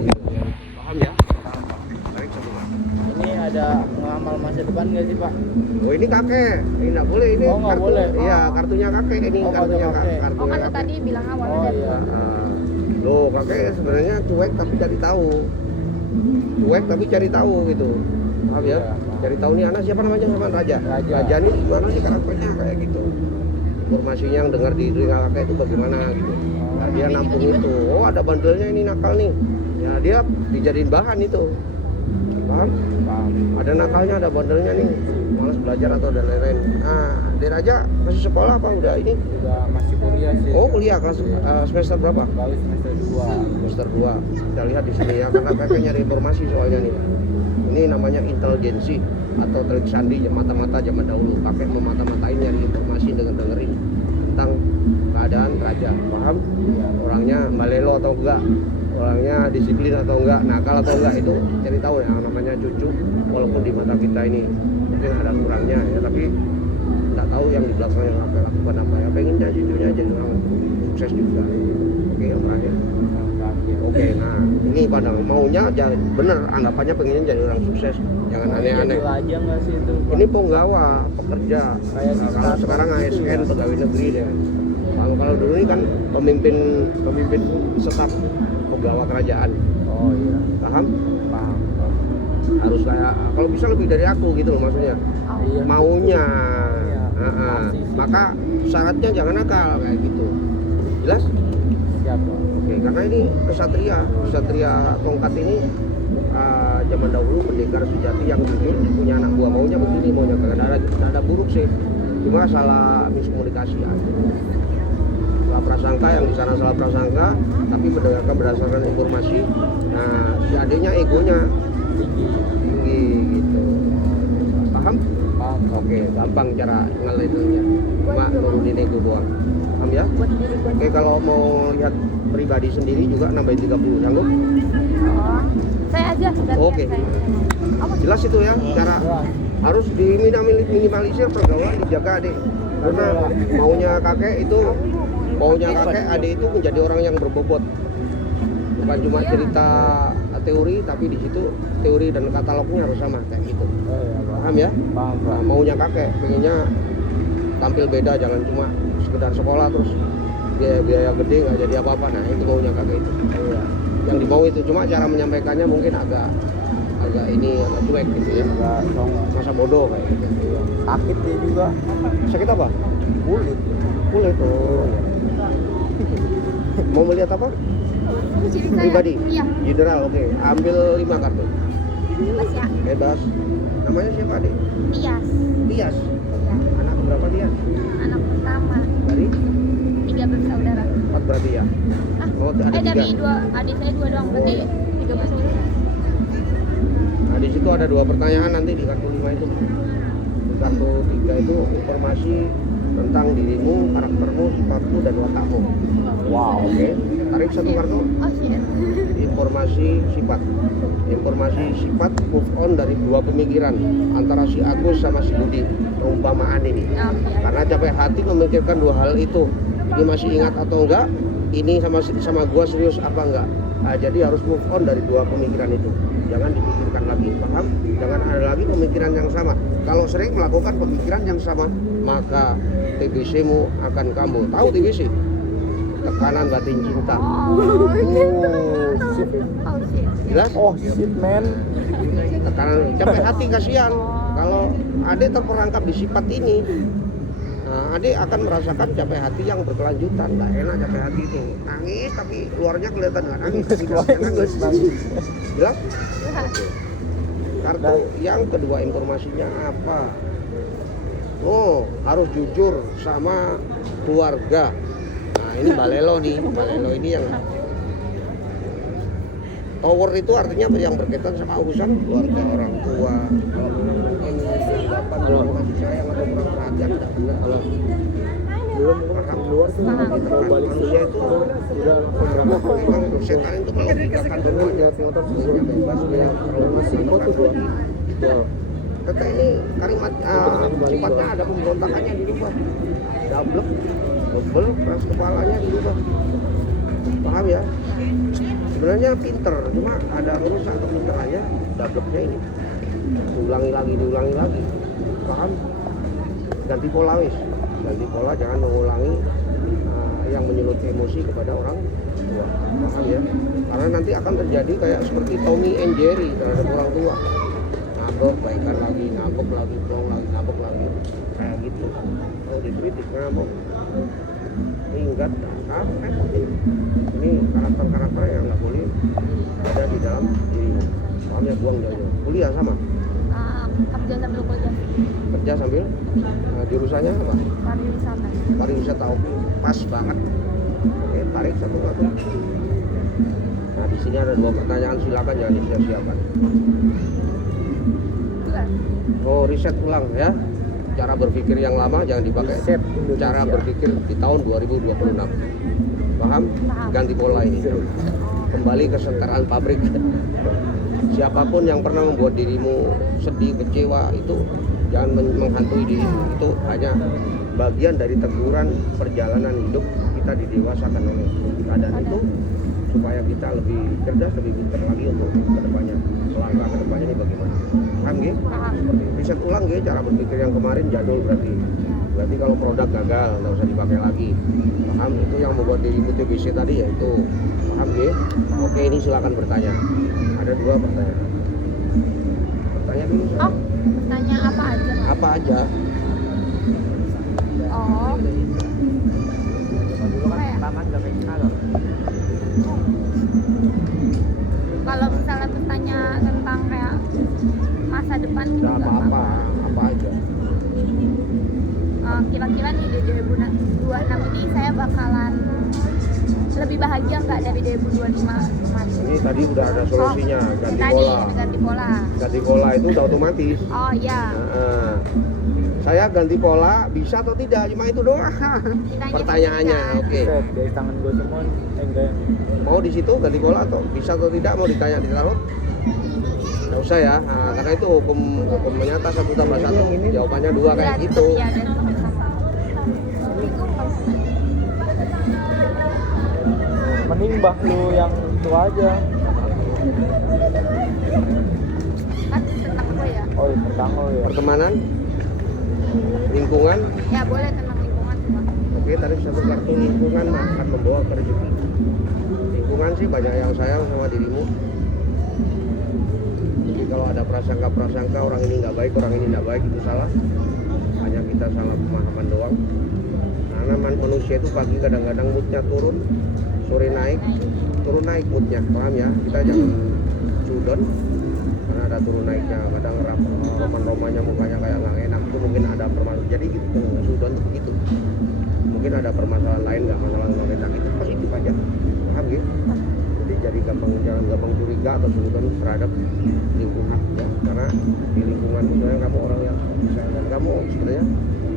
gitu. Paham ya? Tarik satu Pak. Ini ada ngamal masa depan nggak sih Pak? Oh ini kakek, ini nggak boleh ini. Oh, nggak boleh. Iya kartunya kakek ini Oh, kartunya kakek. kartunya Oh kan kakek. tadi bilang awalnya Oh dari iya. Loh kakek sebenarnya cuek tapi cari tahu. Cuek tapi cari tahu gitu. Paham ya? Iya, paham. Cari tahu nih anak siapa namanya sama Raja. Raja. Raja nih gimana sih karakternya kayak gitu. Informasinya yang dengar di telinga kakek itu bagaimana gitu. Nah, dia nampung itu. Oh ada bandelnya ini nakal nih. Ya dia dijadiin bahan itu. Paham? Paham. Ada nakalnya, ada bandelnya nih. Malas belajar atau dan lain-lain. Nah, dia Raja masih sekolah apa udah ini? Udah masih kuliah sih. Oh kuliah kelas semester berapa? Baru semester 2. Semester 2. Kita lihat di sini ya karena kakek nyari informasi soalnya nih. Ini namanya intelijensi atau telik sandi mata-mata zaman dahulu. Kakek memata-matain nyari informasi dengan dengerin tentang keadaan raja. Paham? Iya. Orangnya malelo atau enggak? Orangnya disiplin atau enggak? Nakal atau enggak? Itu cari tahu ya namanya cucu. Walaupun di mata kita ini mungkin ada kurangnya ya, tapi nggak tahu yang di belakangnya kakek lakukan apa ya. Pengennya cucunya jadi orang sukses juga. Oke, yang terakhir. Oke, nah ini padang maunya bener anggapannya pengennya jadi orang sukses, jangan aneh-aneh. Itu aja nggak sih itu? Pak? Ini penggawa, pekerja. Kayak Nah, di kalau kantor sekarang gitu ASN ya. pegawai negeri deh. Kalau dulu ini kan pemimpin staf pegawai kerajaan, Oh iya. paham? Paham. Harus kayak kalau bisa lebih dari aku gitu loh maksudnya. Iya. Maunya, Iya. Pasti sih. maka syaratnya jangan nakal kayak gitu. Jelas? Siapa? Oke, karena ini kesatria tongkat ini zaman dahulu pendekar sejati yang jujur punya anak buah maunya begini maunya kagak ada buruk sih, cuma salah miskomunikasi aja. Salah prasangka yang di sana salah prasangka, tapi mendengarkan berdasarkan informasi. Nah, si adiknya egonya Tinggi. tinggi gitu. Paham? Paham. Oke, gampang cara ngelihatnya. Cuma nurunin ego doang. Paham ya? buat diri buat Oke, kalau mau lihat pribadi sendiri juga nambahin 30, sanggup? oh saya aja gantian Oke. saya. Apa? Jelas itu ya, cara harus diminimalisir pergaulan dijaga adik. Karena maunya kakek adik itu menjadi orang yang berbobot. Bukan cuma cerita teori, tapi di situ teori dan katalognya harus sama kayak gitu. Oh iya, Pak. Paham ya? Paham, Nah, Pak. maunya kakek pengennya tampil beda, jangan cuma sekedar sekolah terus biaya gede nggak jadi apa-apa. Nah itu maunya kakek itu. Iya. Yang dimau itu cuma cara menyampaikannya mungkin agak ini agak cuek gitu ya. Enggak songong. Masa bodoh kayak gitu. Iya. Sakit dia juga. Sakit apa? Kulit. Kulit tuh. Mau melihat apa? Jadi saya Pribadi? iya General, oke. Ambil 5 kartu. bebas ya Bebas. Namanya siapa adik? Tias Tias. ya. Anak berapa Tias? Anak pertama Dari 3 bersaudara 4 berarti ya? Oh, ada dari 3. 2 adik saya 2 doang berarti 3 bersaudara. Nah di situ ada 2 pertanyaan nanti di kartu 5 itu. Di kartu 3 itu informasi tentang dirimu, karaktermu, sifatmu, dan watakmu. Wow. Oke. Tarik satu kartu. Oh shit. Informasi sifat. Informasi sifat move on dari 2 pemikiran antara si Agus sama si Budi. Perumpamaan ini. Oh, iya. Karena capek hati memikirkan 2 hal itu. Ini masih ingat atau enggak? Ini sama gua serius apa enggak? Nah, jadi harus move on dari 2 pemikiran itu. Jangan dipikirkan lagi, paham? Jangan ada lagi pemikiran yang sama. Kalau sering melakukan pemikiran yang sama, maka TBC-mu akan kambuh. Tahu TBC? Tekanan batin cinta. Oh Shit. oh shit. Jelas? Oh shit man. Tekanan capek hati kasihan. Kalau adik terperangkap di sifat ini, nah, adik akan merasakan capek hati yang berkelanjutan. Nggak enak capek hati itu. Nangis tapi luarnya kelihatan nggak nangis. Tapi dalamnya nangis. Jelas? Kartu yang kedua informasinya apa? Oh, harus jujur sama keluarga. Nah, ini balelo nih. Balelo ini yang tower itu artinya yang berkaitan sama urusan keluarga, orang tua. Kalau mungkin anggapan kurang kasih sayang atau kurang perhatian tidak benar. Kalau belum luar tuh ditekan manusia itu memang setan itu kalau ditekan dulu dia bebas dia terlalu masih kata ini kalimat sifatnya ada pemberontakannya dirubah, double, bebel, keras kepalanya dirubah. Paham ya? sebenarnya pinter, cuma ada urus satu pinter aja, dableknya ini diulangi lagi, paham? Ganti pola wis, ganti pola, jangan mengulangi yang menyulut emosi kepada orang tua, paham ya? Karena nanti akan terjadi kayak seperti Tommy and Jerry terhadap orang tua, ngambek, baikan lagi, ngambek lagi, bohong lagi, ngambek lagi, kayak gitu. Kalau dikritik ngambek, minggat, sampai ini karakter-karakter yang nggak boleh ada di dalam dirimu, paham ya? Buang jauh-jauh. Kuliah sama, Kerja sambil kuliah. kerja sambil jurusannya apa? Pariwisata. Pariwisata, oke, pas banget. Oke, tarik satu. Nah, di sini ada 2 pertanyaan, silakan jangan disia-siakan. Oh, riset ulang ya. Cara berpikir yang lama jangan dipakai. Riset Indonesia. Cara berpikir di tahun 2026. Paham? Ganti pola ini. Kembali ke setaraan pabrik. Siapapun yang pernah membuat dirimu sedih, kecewa, itu jangan menghantui dirimu. Itu hanya bagian dari teguran perjalanan hidup kita didewasakan oleh keadaan itu, supaya kita lebih cerdas, lebih pintar lagi untuk kedepannya, melangkah kedepannya ini bagaimana. Paham nggih? Seperti riset ulang nggih, cara berpikir yang kemarin jadul berarti. Berarti kalau produk gagal nggak usah dipakai lagi. Paham? Itu yang membuat dirimu TBC tadi ya itu. Paham nggih? Oke, ini silakan bertanya. Ada 2 pertanyaan. Bertanya dulu. Oh, bertanya apa aja? Apa aja? Oh, Dulu kan tangan udah kayak kalor. kalau misalnya bertanya tentang kayak masa depan gitu Nggak nggak apa-apa, apa aja. Kira-kira nih di 2026 ini saya bakalan lebih bahagia nggak dari 2025 kemarin? Ini tadi udah ada solusinya, ganti Tadi pola. ganti pola. Ganti pola itu udah otomatis. Oh iya. Nah, saya ganti pola bisa atau tidak? Cuma itu doang. Ditanya Pertanyaannya, juga. oke. Set dari tangan gue semua enggak. Mau di situ ganti pola atau bisa atau tidak? Mau ditanya di tarot? Nggak usah ya. Nah, karena itu hukum menyata 1 tambah 1. Jawabannya 2 kayak Iya, gitu. iya, dan Mending bah lu yang itu aja. kan tentang gue ya. Oh, iya, tentang lo ya. Pertemanan, lingkungan. Ya boleh tentang lingkungan juga. Oke, tadi satu kartu lingkungan akan membawa ke rezeki. Lingkungan sih banyak yang sayang sama dirimu. Jadi kalau ada prasangka orang ini nggak baik, orang ini nggak baik, itu salah. Hanya kita salah pemahaman doang. Karena manusia itu pagi kadang-kadang moodnya turun, sore naik, turun naik moodnya, paham ya? Kita jangan sudon, karena ada turun naiknya. Kadang roman-romannya mukanya kayak nggak enak, itu mungkin ada permasalahan. Jadi gitu, sudon gitu. Mungkin ada permasalahan lain, nggak masalah nggak enak, itu positif aja, paham gitu? Jadi jangan gampang curiga atau sudon terhadap lingkungan ya. Karena di lingkungan itu sebenarnya kamu orang yang sayang, dan kamu sebenarnya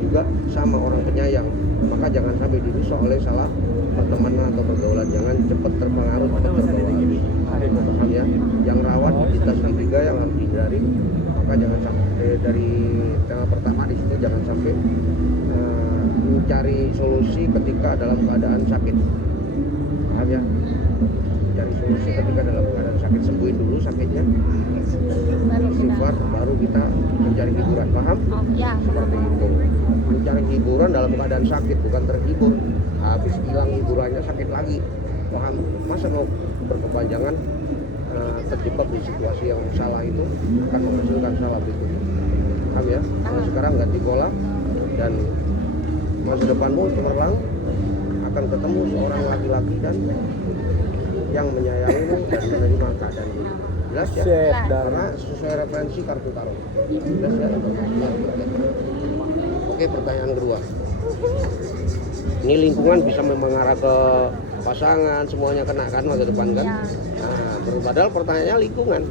juga sama orang penyayang. Maka jangan sampai dirusak oleh salah pertemanan atau pergaulan. Jangan cepat terpengaruh, cepat terbawa arus. Paham ya? Yang rawan di kita segitiga yang harus dihindari. Maka jangan sampai dari tema pertama di situ, jangan sampai mencari solusi ketika dalam keadaan sakit. Paham ya? Cari solusi ketika dalam keadaan sakit, sembuhin dulu sakitnya, Baru kita. istighfar, baru kita mencari hiburan. Paham? Oh ya. Seperti itu. Mencari hiburan dalam keadaan sakit, bukan terhibur. Habis hilang hiburannya sakit lagi. Paham? Masa mau berkepanjangan terjebak di situasi yang salah itu akan menghasilkan salah berikutnya. Paham ya? Kalau sekarang ganti pola dan masa depanmu cemerlang, akan ketemu seorang laki-laki dan yang menyayangimu dan menerima keadaan ini. Jelas ya? Set Karena sesuai referensi kartu tarot. Jelas ya informasinya. Oke, pertanyaan kedua. Ini lingkungan bisa mengarah ke pasangan, semuanya kena kan masa depan kan? Ya. Nah, padahal pertanyaannya lingkungan.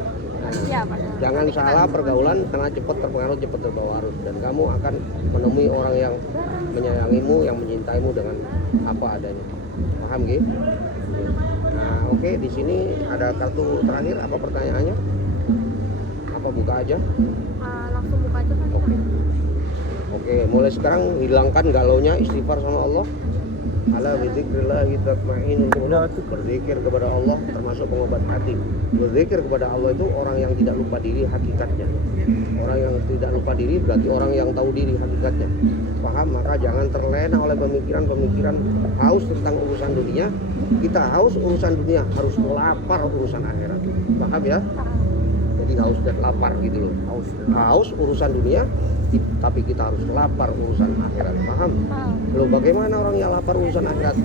Iya padahal. Jangan Nanti kita salah pergaulan, karena cepat terpengaruh, cepat terbawa arus, dan kamu akan menemui orang yang menyayangimu, yang mencintaimu dengan apa adanya. Paham gitu? Nah, oke, di sini ada kartu terakhir. Apa pertanyaannya? Apa buka aja? langsung buka aja kan. Oke, mulai sekarang hilangkan galaunya, istighfar sama Allah. Ala bidzikrillahi tatma'innul qulub. Berzikir kepada Allah termasuk pengobat hati. Berzikir kepada Allah itu orang yang tidak lupa diri hakikatnya. Orang yang tidak lupa diri berarti orang yang tahu diri hakikatnya. Paham? Maka jangan terlena oleh pemikiran-pemikiran haus tentang urusan dunia. Kita haus urusan dunia, harus lapar urusan akhirat. Paham ya? Jadi haus dan lapar gitu loh. Haus urusan dunia, tapi kita harus lapar urusan akhirat. Paham? Loh, bagaimana orang yang lapar urusan akhirat?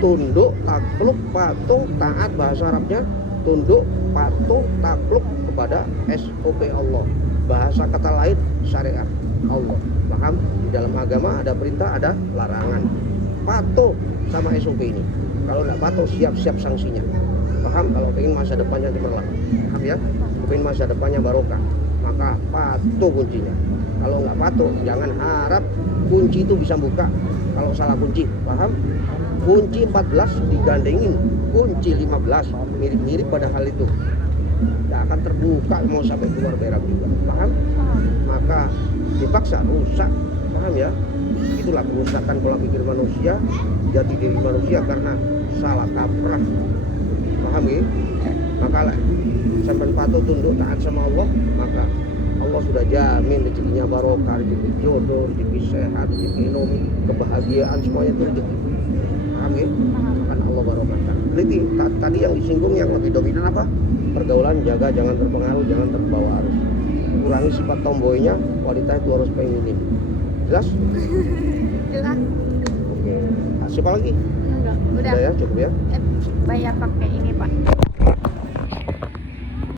Tunduk, takluk, patuh, taat, bahasa Arabnya tunduk, patuh, takluk kepada SOP Allah. Bahasa kata lain syariat Allah. Paham? Di dalam agama ada perintah, ada larangan. Patuh sama SOP ini. Kalau nggak patuh, siap-siap sanksinya. Paham? Kalau pengen masa depannya cemerlang. Paham ya? Pengen masa depannya barokah, maka patuh kuncinya. Kalau nggak patuh, jangan harap kunci itu bisa buka kalau salah kunci. Paham? Kunci 14 digandengin kunci 15, mirip-mirip pada hal itu. Nggak akan terbuka mau sampai keluar berak juga. Paham? Maka dipaksa rusak. Paham ya? Itulah kerusakan pola pikir manusia, jati diri manusia karena salah kaprah. Paham ya? Maka sampai patuh tunduk taat sama Allah, maka Allah sudah jamin rezekinya barokah, rezeki jodoh, rezeki sehat, rezeki ekonomi, kebahagiaan, semuanya itu rezeki. Paham ya? Maka Allah barokahkan. Berarti tadi yang disinggung yang lebih dominan apa? Pergaulan, jaga jangan terpengaruh, jangan terbawa arus. Kurangi sifat tomboynya, wanita itu harus feminim. Jelas? Jelas. Oke. Siapa lagi? Enggak, udah. Udah ya, cukup ya. Bayar pakai ini Pak.